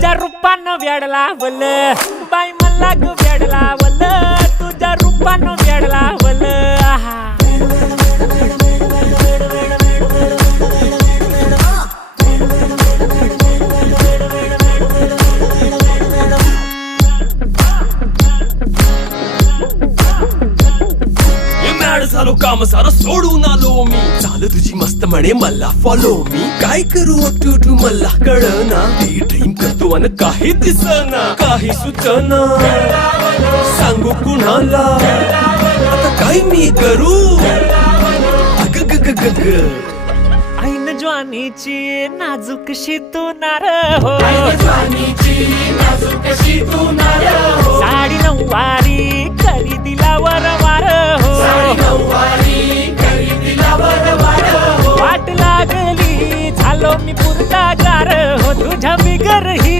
तुझ्या रूपानं वेड लावल बाई मला ग वेड लावल तुझ्या रूपानं वेड लावल आहा झालो काम सारं सोडून आलो मी चाल तुझी मस्त म्हणे मला फॉलो मी काय करू टू मला कळना ती ड्रीम करतो अन काही दिसना काही सुचना सांगू कुणाला आता काय मी करू अग ग ग ग ग ऐन ज्वानीची नाजूकशी तू नार हो साडी नऊवारी करी दिला वरवार हो वाट लागली झालो मी पुरता गार हो तुझ्या बिगर ही